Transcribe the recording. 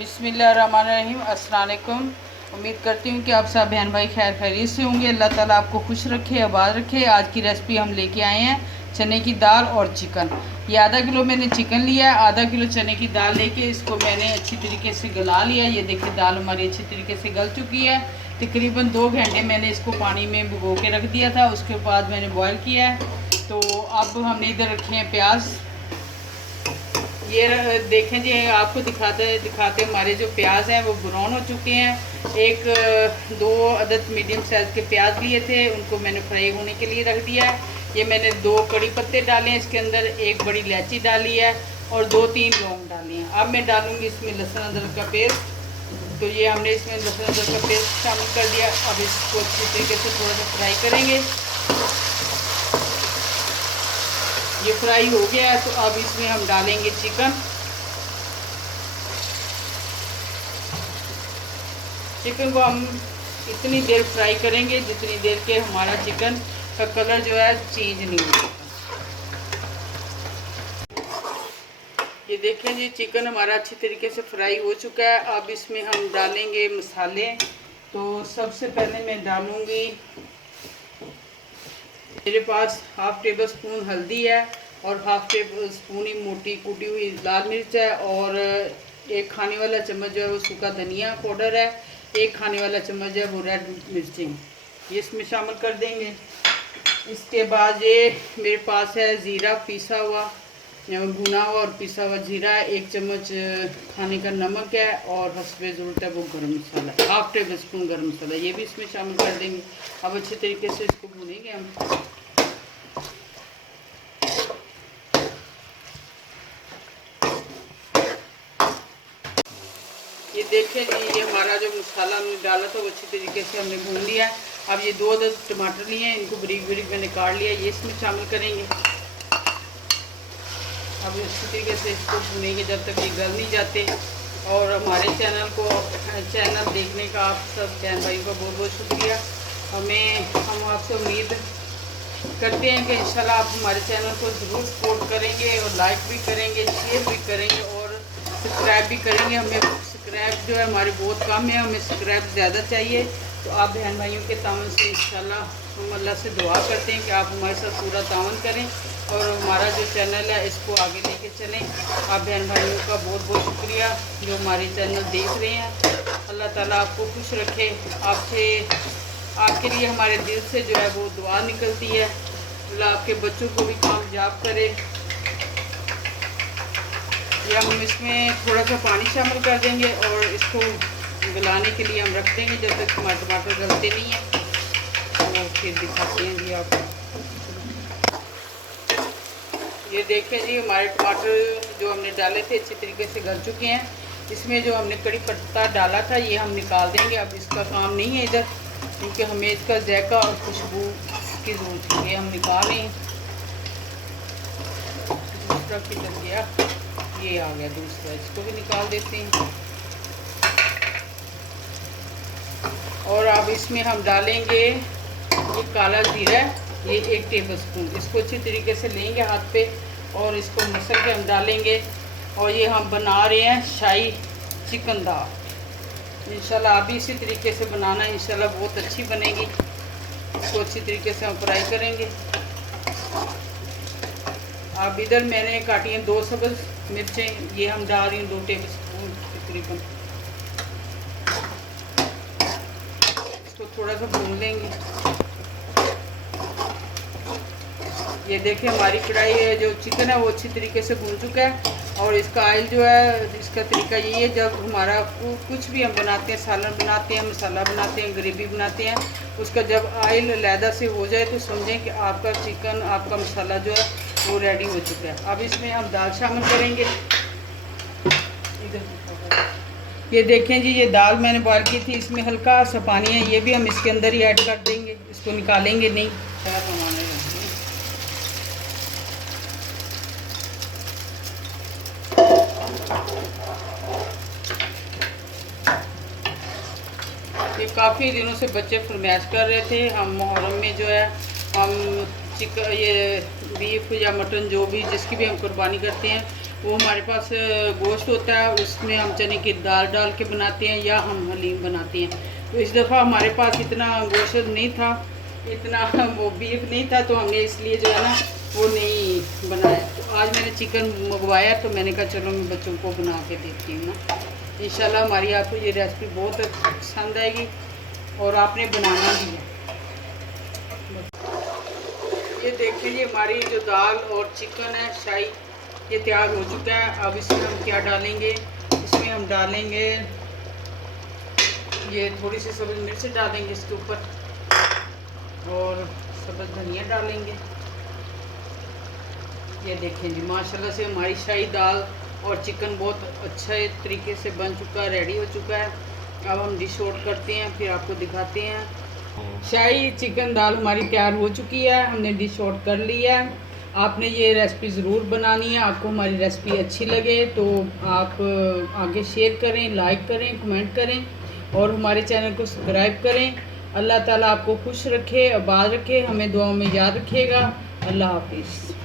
बिस्मिल्लाहिर्रहमानिर्रहीम। अस्सलाम वालेकुम। उम्मीद करती हूँ कि आप सब बहन भाई खैर खैरियत से होंगे। अल्लाह ताला आपको खुश रखे, आबाद रखे। आज की रेसिपी हम लेके आए हैं चने की दाल और चिकन। ये आधा किलो मैंने चिकन लिया है, आधा किलो चने की दाल लेके इसको मैंने अच्छी तरीके से गला लिया। ये देखिए दाल हमारी अच्छी तरीके से गल चुकी है। तकरीबन 2 घंटे मैंने इसको पानी में भिगो के रख दिया था, उसके बाद मैंने बॉयल किया है। तो अब हमने इधर रखे हैं प्याज। ये देखें जी, आपको दिखाते हमारे जो प्याज हैं वो ब्राउन हो चुके हैं। एक 2 अदद मीडियम साइज़ के प्याज लिए थे, उनको मैंने फ्राई होने के लिए रख दिया है। ये मैंने 2 कड़ी पत्ते डाले हैं इसके अंदर, एक बड़ी इलायची डाली है और 2-3 लौंग डाली हैं। अब मैं डालूँगी इसमें लहसुन अदरक का पेस्ट। तो ये हमने इसमें लहसुन अदरक का पेस्ट शामिल कर दिया। अब इसको अच्छी तरीके से थोड़ा सा फ्राई करेंगे। ये फ्राई हो गया है तो अब इसमें हम डालेंगे चिकन। चिकन को हम इतनी देर फ्राई करेंगे जितनी देर के हमारा चिकन का कलर जो है चेंज नहीं होगा। ये देखें जी, चिकन हमारा अच्छी तरीके से फ्राई हो चुका है। अब इसमें हम डालेंगे मसाले। तो सबसे पहले मैं डालूँगी, मेरे पास हाफ़ टेबल स्पून हल्दी है और हाफ़ टेबल स्पून ही मोटी कूटी हुई लाल मिर्च है और 1 खाने वाला चम्मच जो है वो सूखा धनिया पाउडर है। 1 खाने वाला चम्मच है वो रेड मिर्चें, ये इसमें शामिल कर देंगे। इसके बाद ये मेरे पास है ज़ीरा पीसा हुआ, भुना हुआ और पिसा हुआ जीरा है। 1 चम्मच खाने का नमक है और हस्बे ज़रूरत है वो गरम मसाला, हाफ़ टेबल स्पून गरम मसाला, ये भी इसमें शामिल कर देंगे। अब अच्छे तरीके से इसको भूनेंगे हम। ये देखें जी, ये हमारा जो मसाला हमने डाला था वो अच्छी तरीके से हमने भून लिया है। अब ये 2 अदद टमाटर लिए हैं, इनको बारीक बारीक मैंने काट लिया, ये इसमें शामिल करेंगे। अब अच्छी तरीके से इसको भूनेंगे जब तक ये गल नहीं जाते। और हमारे चैनल देखने का आप सब बहन भाई का बहुत बहुत शुक्रिया। हम आपसे उम्मीद करते हैं कि इंशाल्लाह आप हमारे चैनल को ज़रूर सपोर्ट करेंगे और लाइक भी करेंगे, शेयर भी करेंगे और सब्सक्राइब भी करेंगे। हमें सब्सक्राइब जो है हमारे बहुत कम है, हमें सब्सक्राइब ज़्यादा चाहिए। तो आप बहन भाइयों के तावन से इंशाल्लाह हम अल्लाह से दुआ करते हैं कि आप हमारे साथ पूरा तावन करें और हमारा जो चैनल है इसको आगे लेके चलें। आप बहन भाइयों का बहुत बहुत शुक्रिया जो हमारे चैनल देख रहे हैं। अल्लाह ताला आपको खुश रखे। आपके लिए हमारे दिल से जो है वो दुआ निकलती है। अल्लाह आपके बच्चों को भी कामयाब करे। या हम इसमें थोड़ा सा पानी शामिल कर देंगे और इसको गलाने के लिए हम रख देंगे जब तक हमारे टमाटर गलते नहीं हैं। तो फिर दिखाते हैं जी आपको। ये देखें जी, हमारे टमाटर जो हमने डाले थे अच्छी तरीके से गल चुके हैं। इसमें जो हमने कड़ी पत्ता डाला था ये हम निकाल देंगे। अब इसका काम नहीं है इधर, क्योंकि हमें इसका जायका और खुशबू की ज़रूरत है। ये हम निकाल रहे हैं। दूसरा किधर गया? ये आ गया दूसरा, इसको भी निकाल देते हैं। और अब इसमें हम डालेंगे ये काला जीरा, ये 1 टेबल स्पून। इसको अच्छी तरीके से लेंगे हाथ पे और इसको मसल के हम डालेंगे। और ये हम बना रहे हैं शाही चिकन दाल। इंशाल्लाह आप भी इसी तरीके से बनाना, इंशाल्लाह बहुत अच्छी बनेगी। इसको अच्छी तरीके से हम फ्राई करेंगे। अब इधर मैंने काटी हैं 2 सब्ज़ मिर्चें, ये हम डाल रही हूँ 2 टेबल स्पून तकरीबन। इसको थोड़ा सा भून लेंगे। ये देखिए हमारी कढ़ाई है, जो चिकन है वो अच्छी तरीके से भून चुका है। और इसका ऑयल जो है, इसका तरीका ये है, जब हमारा कुछ भी हम बनाते हैं, सालन बनाते हैं, मसाला बनाते हैं, ग्रेवी बनाते हैं, उसका जब ऑयल अलहदा से हो जाए तो समझें कि आपका चिकन, आपका मसाला जो है वो रेडी हो चुका है। अब इसमें हम दाल शामिल करेंगे। ये देखें जी, ये दाल मैंने बॉयल की थी, इसमें हल्का सा पानी है, ये भी हम इसके अंदर ही ऐड कर देंगे, इसको निकालेंगे नहीं। ये काफ़ी दिनों से बच्चे फरमाइश कर रहे थे। हम मुहर्रम में जो है हम चिकन, ये बीफ या मटन जो भी जिसकी भी हम कुर्बानी करते हैं, वो हमारे पास गोश्त होता है, उसमें हम चने की दाल डाल के बनाते हैं या हम हलीम बनाते हैं। तो इस दफ़ा हमारे पास इतना गोश्त नहीं था, इतना वो बीफ नहीं था, तो हमने इसलिए जो है ना वो नहीं बनाया। तो आज मैंने चिकन मंगवाया, तो मैंने कहा चलो मैं बच्चों को बना के देती हूँ ना। इंशाल्लाह हमारी आपको ये रेसिपी बहुत पसंद आएगी और आपने बनाना भी है। ये देखिए जी, हमारी जो दाल और चिकन है शाही, ये तैयार हो चुका है। अब इसमें हम क्या डालेंगे, इसमें हम डालेंगे ये थोड़ी सी सब्ज़ मिर्च डालेंगे इसके ऊपर और सब्ज़ धनिया डालेंगे। ये देखें जी, माशाल्लाह से हमारी शाही दाल और चिकन बहुत अच्छे तरीके से बन चुका है, रेडी हो चुका है। अब हम डिश आउट करते हैं, फिर आपको दिखाते हैं। शाही चिकन दाल हमारी तैयार हो चुकी है, हमने डिश आउट कर लिया है। आपने ये रेसिपी ज़रूर बनानी है। आपको हमारी रेसिपी अच्छी लगे तो आप आगे शेयर करें, लाइक करें, कमेंट करें और हमारे चैनल को सब्सक्राइब करें। अल्लाह ताला आपको खुश रखे, आबाद रखे, हमें दुआओं में याद रखिएगा। अल्लाह हाफिज़।